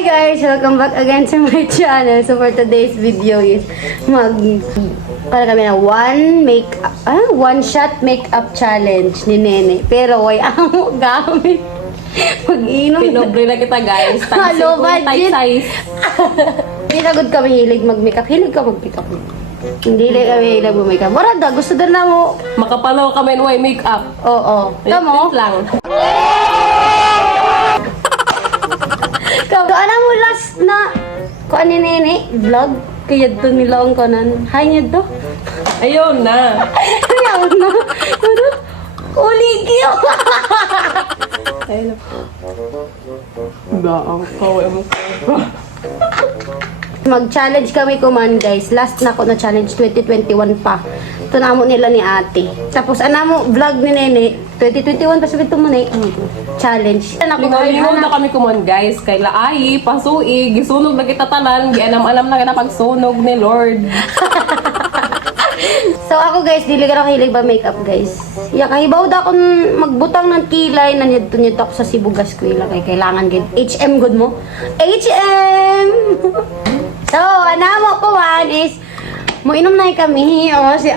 Hi guys! Welcome back again to my channel. So for today's video is para kami na one shot makeup challenge ni Nene. Pero way amo gamit. Mag-inom. Pinobre na kita guys. Hello, Tight budget. size. Hindi na good kami hilig mag-makeup. Hilig ka mag-makeup. Hindi lang kami hilig mag-makeup. Mara da, gusto din na mo. Makapalaw kami ng makeup. Oo. Tamo? Lang. Ano mo last na kuan ni Nene vlog kaya to nila ang kanan. Hi niya to. Ayun na. Ayaw na. Kuligyo. Ayun. Ba, ang kaway mo. Mag-challenge kami kuman guys. Last na ko na challenge 2021 pa. Ito na mo nila ni ate. Tapos ana mo vlog ni Nene 2021 pa sabi ito mo na challenge. Lingaw na kami kumon guys. Kay laay, pasuig, gisunog na kita tanan. Gianam-alam na kita pagsunog ni Lord. So ako guys, dili ka kahilig ba makeup guys. Ya kahibaw da akong magbutang ng kilay na nyadto ako sa Sibugas ko ila kay kailangan gid. HM good mo. HM. So ana mo kuwan is mo inom na kami o si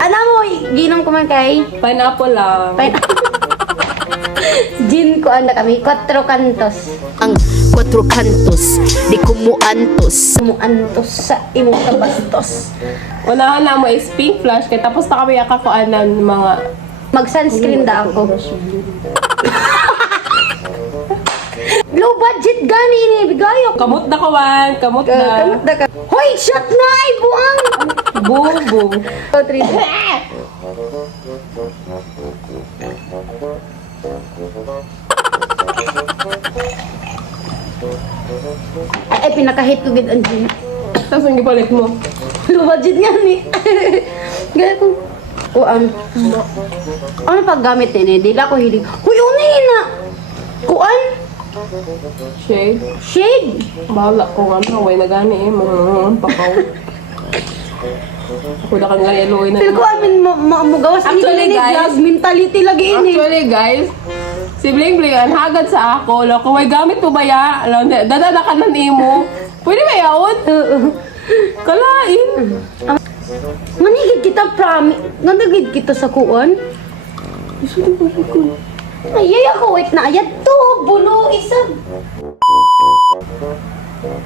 ana mo ginom ko man kay Pineapple lang. gin ko ana kami 4 kantos. Ang 4 kantos, di kumuantos. Muantos sa imong kabastos. Unahan na mo is pink flash. Kaya tapos na kami akakuanan mga... Mag sunscreen da ako. Low budget gani ni bigayo. Kamot na kawan. Kamot na. Kamot da ka. Hoy, shot na ay buang. Boom, boom. 2 3. Ay, pinakahit ko gid ang gin. Tapos ang gipalit mo. Low budget nga ni. Gaya ko. Kuan. Ano paggamit din eh? Dila ko hilig. Huy, unahin na. Kuan. Shade. Shade. Bahala ko nga na. Way na gani eh. Mga pakaw. Ako na kang gani eloy na. Pero ko amin magawas Actually, ni guys, vlog mentality lagi ini. Actually guys, si Bling Bling ang hagad sa ako. Kung may gamit mo ba ya? Dadada ka ng imo. Pwede ba yaon? Kalain. Manigid kita promise. Nganagid kita sa kuan. Ay, ako wait na ayat to. Bulo isa.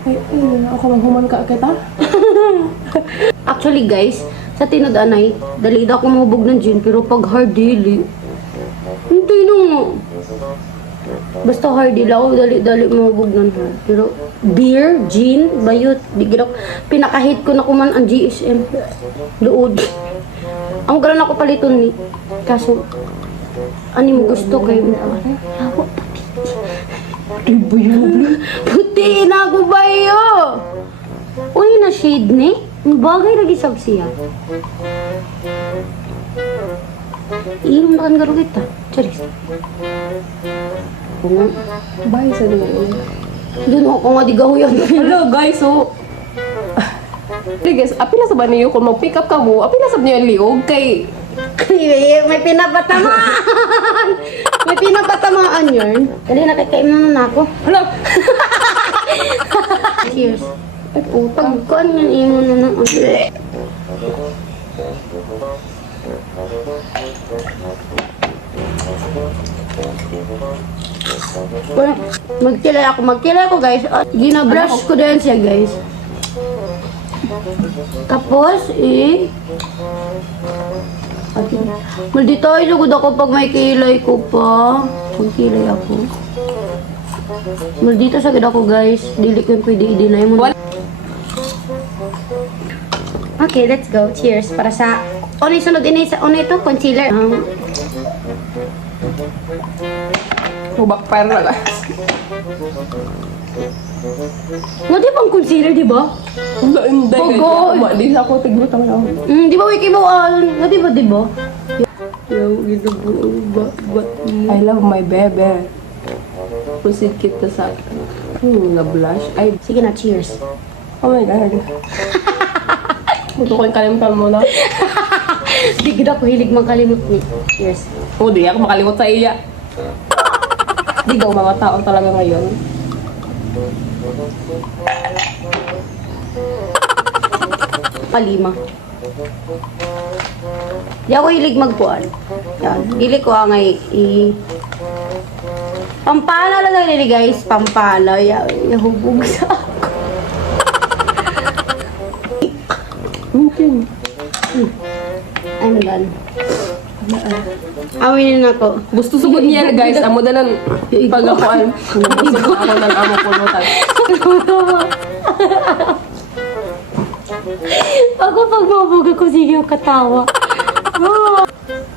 Ay, ako maghuman ka kita. Actually guys, sa tinod-anay, dali daw ako mahubog ng gin, pero pag hard dili, hindi nung basta hard dili ako, dali mahubog ng hard. Pero beer, gin, bayot, di ginaw, pinakahit ko na kuman ang GSM. Luod. Ang garan ako paliton ni. Kaso, ano mo gusto kayo? Yawa, puti na ako ba iyo? Uy, na shade ni. Ang bagay lagi sab siya. Inom na kan garo kita. Charis. Kung Bye sa doon. doon ako nga di gahuyan. Hello guys, so... Hey guys, apila sa ba niyo kung mag-pick up ka mo? Apila sa niyo liog kay... May pinapatamaan. May pinapatamaan yun. Dali nakikainom na ako. Hello! Cheers. Pag kuan yan, imo na na. Magkilay ako guys. Ginabrush ko din siya guys. Tapos, maldito ay lugod ako pag may kilay ko pa. Magkilay ako. Maldito sa gid ako guys. Dili ko yung pwede i-deny mo. Okay, let's go. Cheers. Para sa... Ano yung sunod? Ano ito? Concealer. Backfire na lang. Nga di bang concealer, di ba? Hindi, Oh, God. Hindi na ako tigbutang lang. Di ba wiki mo? Nga di ba, di ba? I love my baby. Proceed kita sa... na blush. Ay, Sige na, cheers. oh my God. Gusto ko yung kalimutan mo na. Di gid ako hilig mangkalimot ni. Cheers. Oh, di ako makalimot sa iya. Di daw mga tao talaga ngayon. Palima. Di ako hilig magpuan. Yan. Dili ko ang Pampala lang nila guys. Pampala. Yahubog sa ako. I'm done. Awin na ko. Gusto sugod niya guys, amo dalan pagakuan. Gusto ako ng amo pulutan. Ako pag mabog ako, sige yung katawa.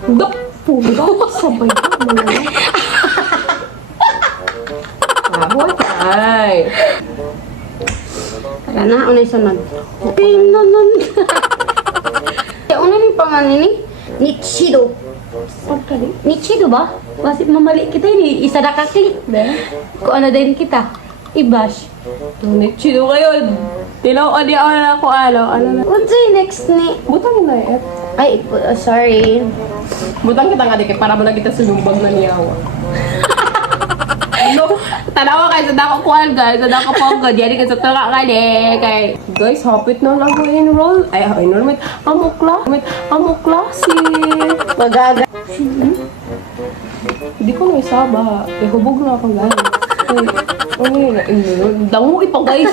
Dok! Pulo! Sabay ko. Mabuhay ay. Tara na, unay sunod. Pinanon. Una ni pangalan ni Nichido. Nichido ba? Kasi mamali kita ini. Isa na kaklik. Kung ano din kita. I-bash. Chido kayo. Tilaw di ako na ako ano na. What's the next ni? Butang na eh. Ay, sorry. Butang kita nga di kay para mo na kita sulumbag na niyawa. Ano? Tanawa kayo sa dako kuan guys. Sa dako ponggo. Diyan ka sa tulak ka kay. Guys, hapit na lang ako enroll. Ay, enrollment. Amo klase. Magaga. Hindi ko na isaba. Eh, hubog na ako guys. Ay, ano yun? Dango ipang guys.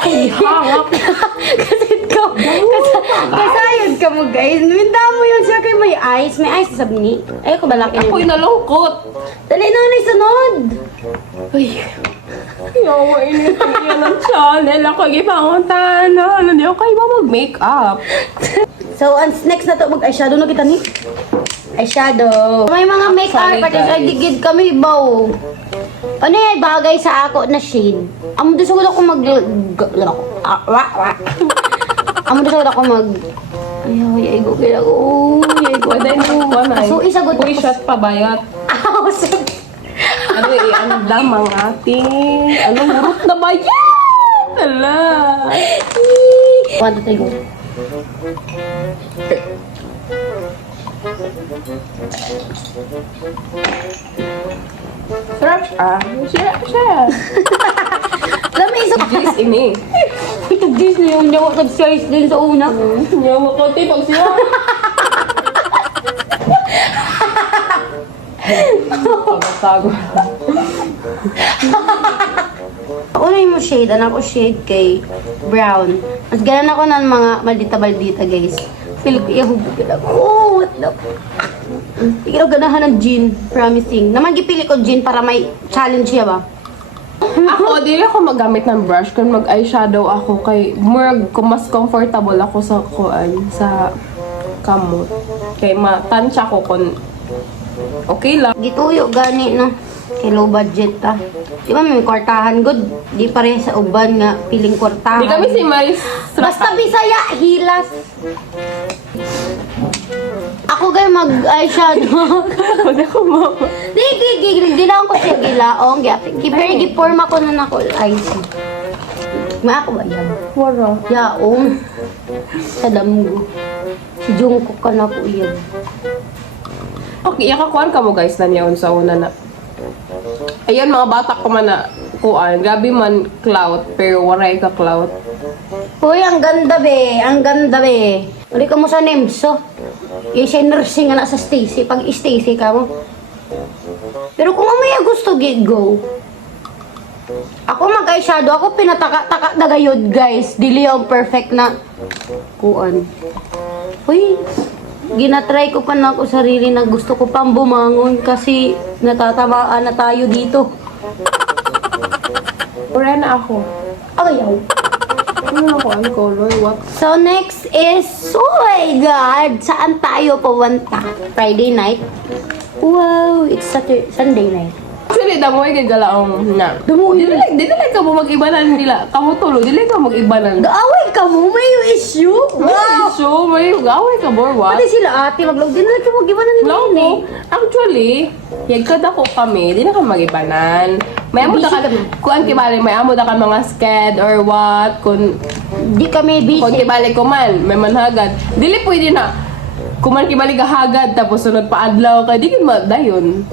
Ako ihangak. Kasayod ka mo guys. Minta mo yun siya kay may ice. May ice sabi ni. Ay, ako balaki Ako'y na. nalungkot. Dali na unay sunod. Ay, yawa init yan ang channel. Ako ipanguntahan na. Ano di ako kayo ba mag-makeup? So, next na to, mag-eyeshadow na kita ni. Eyeshadow. May mga makeup Sorry, artist ay guys. digid kami, baw. Ano yung bagay sa ako na shade? Amo doon sa ako mag... Amo doon sa ako mag... Ay, go, kaya ko. Pwede nyo ba na? So, isagot Uy, ako. shot pa bayat. Aw, sige. Ano eh, ang damang ating... Anong group na bayat? Ala. 1, 2, 3, go. Sarap siya. Siya. Alam mo, isa Jeez, ini. ito Disney yung niya ko slice din sa una. Nyawa ko, te, pag siya. Pagtago. Una yung shade, anak ko shade kay brown. Mas ganan ako ng mga maldita-maldita guys. Feel ko ihubog ka lang. Oh, what the Hindi ko ganahan ng jean, promising. Naman gipili ko jean para may challenge siya ba? Ako, di ako magamit ng brush kung mag-eyeshadow ako kay mas comfortable ako sa sa kamot. Kay matansya ko kung okay lang. Gituyo gani no. Kay low budget ta. Di ba may kwartahan good? Di pareha sa uban nga piling kwartahan. Di kami si Maris Basta Bisaya, hilas. Ako gay mag-eyeshadow. Hindi ako mama. Di lang ko siya gilaong. Very giporma ko na nako eyes. Ma ako ba yan? Wala. Yaong. Sa damgo. Si Jungkook ka na po yan. Okay, yakakuan ka mo guys na niya sa una na. Ayun, mga bata ko man na kuan. Grabe man clout, pero waray ka clout. Uy, ang ganda be. Ang ganda be. Uli ka mo sa Nemso. Yung siya nursing nga na sa Stacy. Pag Stacy ka mo. Pero kung mamaya gusto, go. Ako mag-eyeshadow. Ako pinataka-taka na gayod, guys. Dili yung perfect na kuan. Uy, ginatry ko pa na ako sarili na gusto ko pang bumangon kasi natatamaan na tayo dito. Wala na ako. Ayaw. Ano na ako ang color? What? So next is, oh my God, saan tayo pupunta? Friday night? Wow, it's Sunday night. Actually, damoy kay galaong na. Damoy? Dili ka mo mag-ibanan nila. Kamu tulo, dili ka mag-ibanan. Gaaway ka mo, may issue. Wow! So, may gaway ka mo, what? Pati sila ate, maglog din na ka mag-iwanan nila Lang yun eh. mo. Actually, yagkad ako kami, di na ka mag-ibanan. May amo da ka, Busy kami. kuan kibali, may amo da ka mga sked or what, kung Di kami busy. kibali ko man, may manhagad. Dili pwede na, kuman kibali ka hagad, tapos sunod pa adlaw, kay di ka dayon.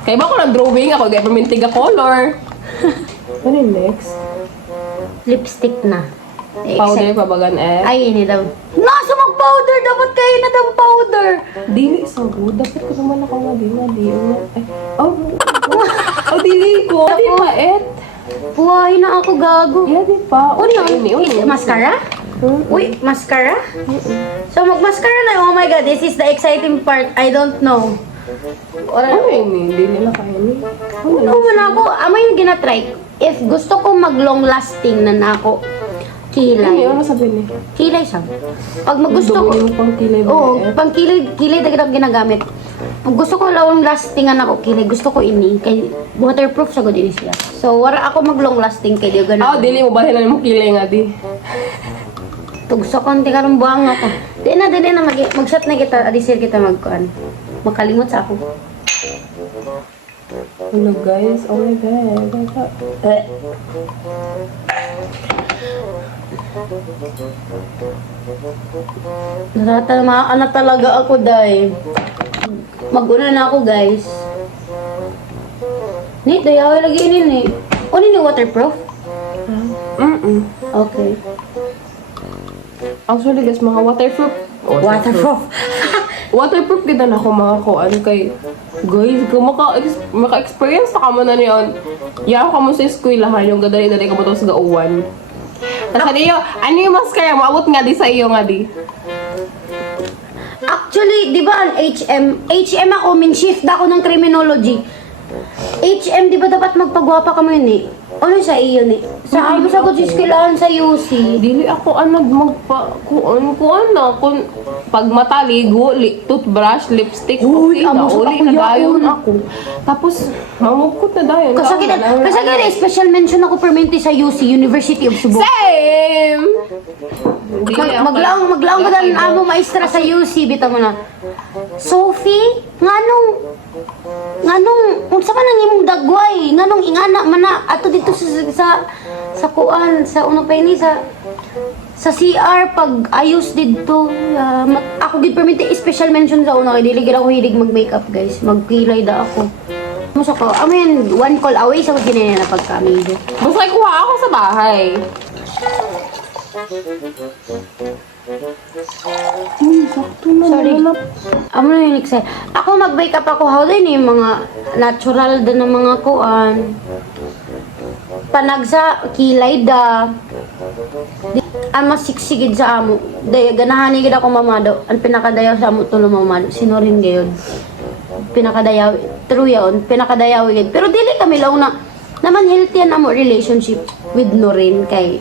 Kay ba ko ng drawing ako, kay pamintiga color. Ano yung next? Lipstick na. Powder pa bagan eh. Ay, ini daw. Nasa mag-powder! Dapat kayo na daw powder! Dili sa good. Dapat ko naman ako nga di. Ay, oh. Oh, dili ko. Di pa et. Buhay na ako, gago. Yeah, di pa. Ano Ini, yun? Is mascara? Uy, mascara? So, mag-mascara na. Oh my God, this is the exciting part. I don't know. Ano yun? Hindi nila kaya ni. Ano man ako, amay yung ginatry. If gusto ko mag-long lasting na nako, kilay. Ano sabi ni? Kilay siya. Pag gusto ko, Yung pang kilay ba? oo, pang kilay dagdag ang ginagamit. Pag gusto ko long lasting na ako, kilay, gusto ko ini. Kay waterproof sa din siya. So, wala ako mag-long lasting kay di Ah, ganun. dili mo ba mo kilay nga di? Tugso ko, hindi ka rin buwang ako. Di na, mag-shot na kita, adisir kita magkuhan. Makalimot sa ako. Hello guys, oh my god. Natatamaan na talaga ako, day. Mag-una na ako, guys. Ni, dayaway lagi ini ni. O, ni waterproof? Okay. Actually guys, mga waterproof. Waterproof. Waterproof kita na ako mga kuan kay guys, kung maka-experience na kamo na niyon. Yaw ka mo sa eskwelahan yung gadali-dali ka mo to sa gauwan. Tapos ano yung mascara mo? Abot nga di sa iyo nga di. Actually, di ba ang HM ako, min-shift ako ng criminology. HM, di ba dapat magpagwapa ka mo yun eh? Ano sa iyo ni? Sa amo sa kutsis kailangan sa UC. Dili ako magpa kuan na kun pag mata ligo, toothbrush, lipstick, Uy, okay na amo sa uli ako na dayon yaon. ako. Tapos mamugkot na dayon. Kasagyan, special mention ako permanente sa UC, University of Cebu. Same. Dili ako- Maglaong ka ng amo maestra sa UC, bita mo na. Sophie, nganong, unsa man ang imong dagway, nganong ingana man na, ato dito sa kuan, sa uno pa ini, sa CR, pag ayos dito, ako gid permit special mention sa una, kay dili gid ako hilig mag-makeup guys, magkilay da ako. Musa ko, I mean, one call away sa ginaya na pagkami. Basta kuha ako sa bahay. Sakto na. Sorry. Amo na yung next. Ako mag-makeup ako, how din yung mga natural din ng mga kuan. Panagsa, kilay da. Ang masiksigid sa amo. Daya, ganahan gid ako mamado. Ang pinakadayaw sa amo tulo mamado. Sino rin gayon? Pinakadayaw, true yaon, pinakadayaw gid. Pero dili kami lang na, naman healthy ang amo relationship with Norin kay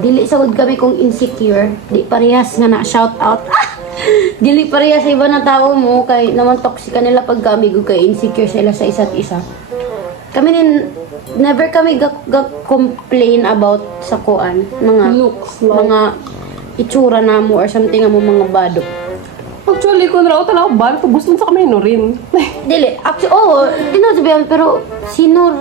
dili sagod kami kung insecure. Di parehas nga na shout out. Dili parehas sa iba na tao mo kay naman toxic nila pag kami kay insecure sila sa isa't isa. Kami never kami complain about sa kuan mga Looks like. mga itsura na mo or something mo mga bado. Actually, kung raw talaga ba, gusto sa kami no rin. Dili, actually, tinasabihan, pero sino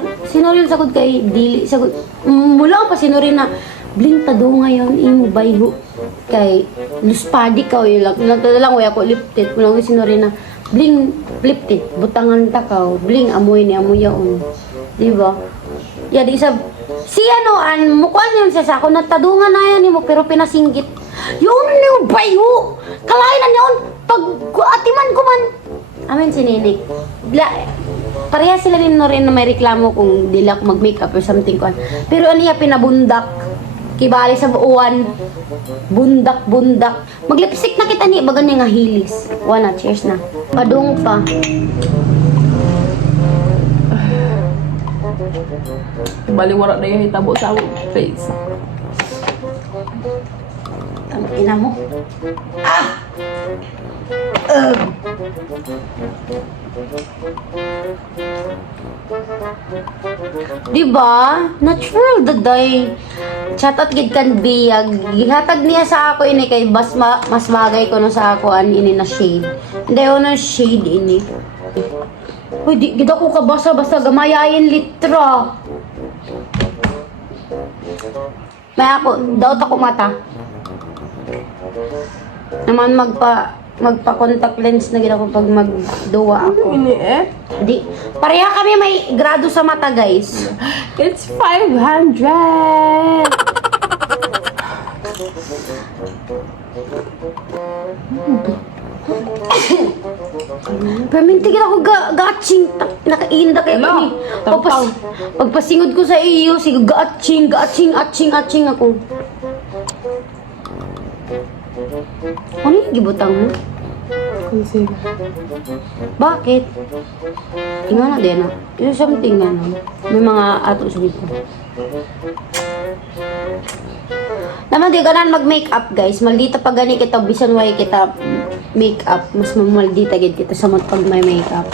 rin sagod kay dili sagod. Mula pa sino rin na bling tado ngayon imo bayho kay luspadi ka oy lang ako liptit mo lang sino rin na bling liptit butangan ta ka bling amoy ni amoy yaon di ba ya di sab si an mukuan yun sa ako natadungan na yan mo pero pinasinggit yun yung bayho kalainan yun pag atiman ko man amen si Ninik pareha sila rin no rin na may reklamo kung dili ako mag-makeup or something ko pero ano niya pinabundak kibali sa buuan bundak maglipstick na kita ni bagan niya nga hilis wala cheers na padung pa Baliwara na yung hitabo sa akong face. ang ina mo diba natural daday chatot gid kan biyag gihatag niya sa ako ini kay mas bagay ko no sa ako an ini na shade hindi ako na shade ini uy di gid ako kabasa basta gamayayin litra may ako daot ako mata naman magpa magpa-contact lens na gid ako pag magduwa ako. Ini eh. Di, pareha kami may grado sa mata, guys. It's 500! Pero mintigil ako gatching. Nakainda kayo Ala, kami. Pagpasingod ko sa iyo, sige gatching ako. Ano yung gibutang mo? Concealer. Bakit? Tingnan na din, ah. Yung something, ano. May mga ato sa dito. Naman di ganan mag-makeup, guys. Maldita pag gani kita, bisan way kita makeup. Mas mamaldita gid kita sa mat pag may makeup.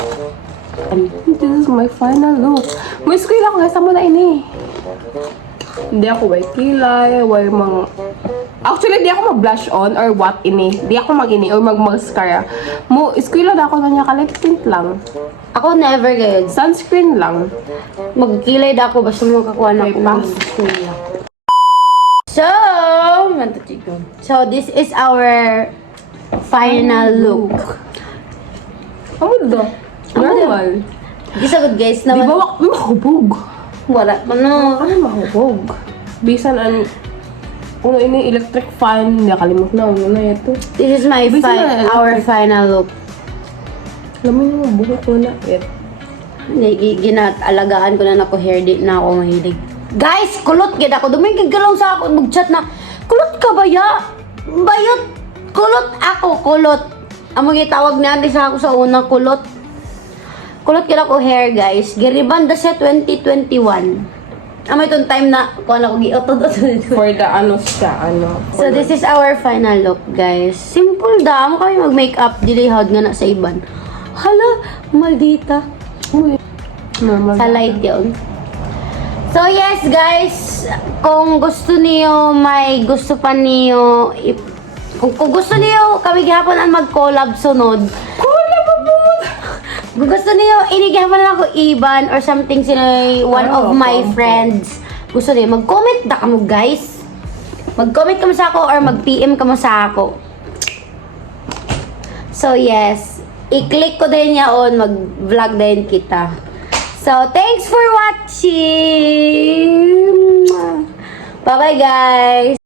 This is my final look. May school ako guys, mo na ini. Hindi ako way kilay, way mga... Actually, di ako mag-blush on or what ini. Di ako mag-ini or mag-mascara. School na ako na niya ka lip tint lang. Ako never, guys. Sunscreen lang. Magkilay da ako basta makakuha na ako ng kuya. So, this is our final look. Ano do? Normal. Di sagot, guys. Di ba mahubog? Wala. Ano? Ano mahubog? Bisan uno ini electric fan, nakalimot na uno na ito. This is my our final look. Alam mo yung buhok ko na Ginat-alagaan ko na ako hair, di na ako mahilig. Guys, kulot gid ako. Dumigig galaw sa ako mag-chat na, kulot ka ba ya? Bayot. Kulot ako, kulot. Amo gitawag na di sa ako sa una, kulot. Kulot gid ako hair, guys. Giribanda sa 2021. Amo itong time na kung ako giotod-otod. for the So this is our final look, guys. Simple da. Amo kami mag-makeup dilihad nga na sa iban. Hala, maldita. normal. Sa light yun. So yes, guys, kung gusto niyo, may gusto pa niyo, kung gusto niyo kami gihapon ang mag-collab sunod. Kung gusto niyo, inigihapon na ako Iban or something sila one of my friends. Gusto niyo, mag-comment na kamo, guys. Mag-comment kamo sa ako or mag-PM kamo sa ako. So yes, i-click ko din yaon, mag-vlog din kita. So, thanks for watching! Bye-bye, guys!